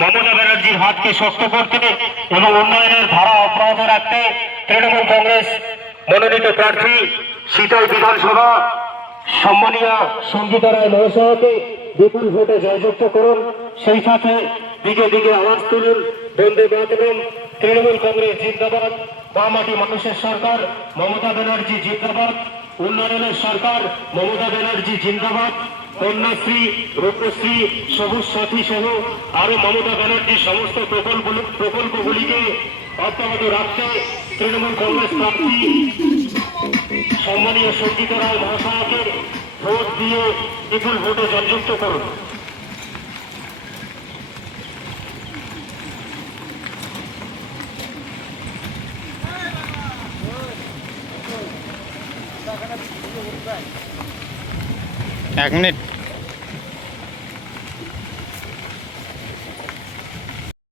মমতা ব্যানার্জির হাতকে শক্ত করতে এবং উন্নয়নের ধারা অব্যাহত রাখতে তৃণমূল কংগ্রেস মনোনীত প্রার্থী শীতল বিধানসভা সম্মানীয় সঙ্গীতা রায় মহাশয়কে বিপুল ভোটে জয়যুক্ত করুন। সেই সাথে দিকে দিকে আওয়াজ তুলুন, বন্দে মাতরম, তৃণমূল কংগ্রেস জিন্দাবাদ, বামাটি মানুষের সরকার মমতা ব্যানার্জি জিন্দাবাদ, উন্নয়নের সরকার মমতা ব্যানার্জি জিন্দাবাদ, কন্যাশ্রী, রূপশ্রী, সবুজ সাথী সহ আরো মমতা ব্যানার্জির সমস্ত প্রকল্পগুলিকে অব্যাহত রাখতে তৃণমূল কংগ্রেস প্রার্থী সম্মানীয় সঙ্গীতা রায় মহাশয়কে ভোট দিয়ে বিপুল ভোটে জয়যুক্ত করুন। এক মিনিট।